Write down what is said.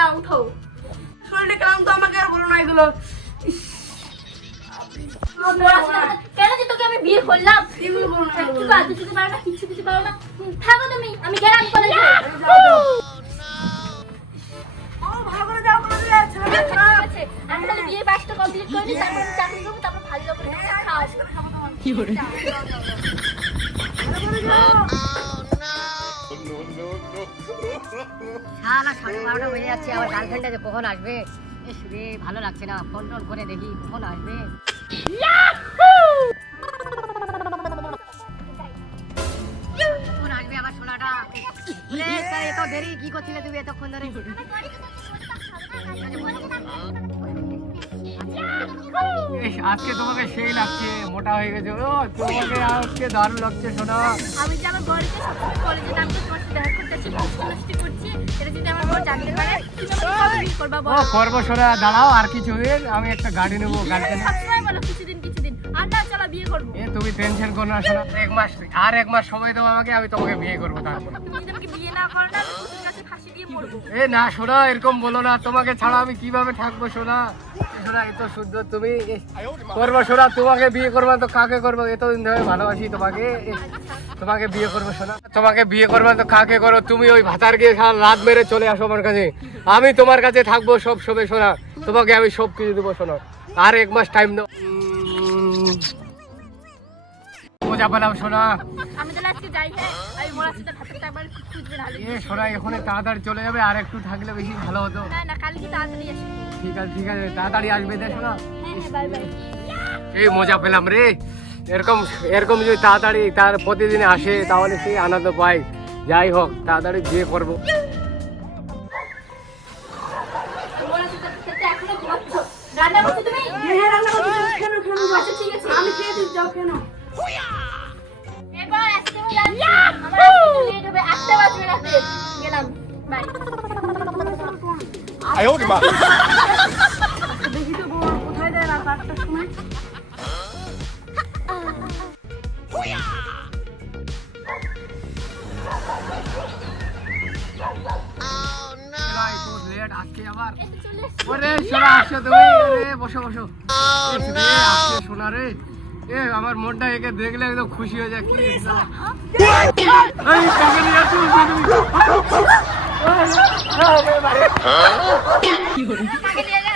না উঠো। শরীরে কেমন তো আমাকে আর বলো না এগুলো। কেন যে তোকে আমি বিয়ে করলাম? এগুলো বলো না, কিছু পারো কিছু পারো না, কিছু পারো না। থাকো তুমি, আমি গেলাম কলেজে। ভালো করে যাও কলেজে। ছেলেটা খারাপ। আমি তাহলে বিয়ে পাসটা কমপ্লিট করে নিই, তারপর আমি চাকরি করবো, তারপর ভালো জব করে খাওয়া কি করে? সারা 12:30 বেজে যাচ্ছে, আমার গার্লফ্রেন্ডটা যে কখন আসবে। ইস রে, ভালো লাগছে না, ফোন টোন করে দেখি কখন আসবে। কখন আসবে আমার সোনাটা? এত দেরি কি করছিলে তুমি এতক্ষণ ধরে? আজকে তোমাকে সেই লাগছে, মোটা হয়ে গেছে। ও তোমাকে আজকে দারুণ লাগছে সোনা। আমি যে আমার বড়কে সবসময় কলেজে নামতে তোমার সাথে দেখা করতে আসি, মিষ্টি করছি। এটা যদি আমার বড় চাকরি করে, তুমি কবে বিয়ে করবা ও বলো? করবো সোনা, দাঁড়াও আর কিছুদিন, আমি একটা গাড়ি নেবো। গার্লফ্রেন্ড সবসময় বলো কিছুদিন। আর না, চলো বিয়ে করবো। তুমি টেনশন করো না সোনা, এক মাস সময় দাও আমাকে, আমি তোমাকে বিয়ে করবো। তারপর তুমি যদি আমাকে বিয়ে না করো না, আমি তোর কাছে ফাঁসি দিয়ে মরবো। না সোনা, এরকম বলো না, তোমাকে ছাড়া আমি কিভাবে থাকবো সোনা। সোনা এত শুদ্ধ তুমি। করবো সোনা, তোমাকে বিয়ে করবো তো কাকে করবো? এতদিন ধরে ভালোবাসি তোমাকে, তোমাকে বিয়ে করবো সোনা। তোমাকে বিয়ে করবো তো কাকে করো? তুমি ওই ভাতার গিয়ে রাত মেরে চলে আসো আমার কাছে, আমি তোমার কাছে থাকবো সব সময় সোনা। তোমাকে আমি সব কিছু দেবো সোনা, আর 1 মাস টাইম দাও। মজা পেলাম সোনা। আমি তাহলে আজকে যাই। হ্যাঁ, আমি মোড়ার সাথে ভাতটা একবার খুঁজবে না। সোনা এখন তাড়াতাড়ি চলে যাবে, আর একটু থাকলে বেশি ভালো হতো। না, কালকে তাড়াতাড়ি আসি। ঠিক আছে তাড়াতাড়ি আসবে দে সোনা। হ্যাঁ, বাই বাই। এই মজা পেলাম রে, এরকম যদি তাড়াতাড়ি তার প্রতিদিন আসে তাহলে সেই আনন্দ পাই। যাই হোক, তাড়াতাড়ি বিয়ে করবো। মোড়ার সাথে এখনো ঘুমাচ্ছ? রান্না করছো তুমি? হ্যাঁ, রান্না করছি। কেন? আচ্ছা, ঠিক আছে। আমি খেয়ে দিই, যাও কেন? এরপর আজকে আমি যাচ্ছি। আমার আজকে লেট হবে, 8টা বাজবে রাতে। গেলাম, বাই। দেখি তো বউ কোথায় দেয় রাত 8টার সময়। আজকে আবার চলে এসছি। ওরে সোনা আসছো তুমি? আরে বসো। আসছে সোনা রে। আমার মনটা একে দেখলে একদম খুশি হয়ে যায়। কি কাকে নিয়ে যা?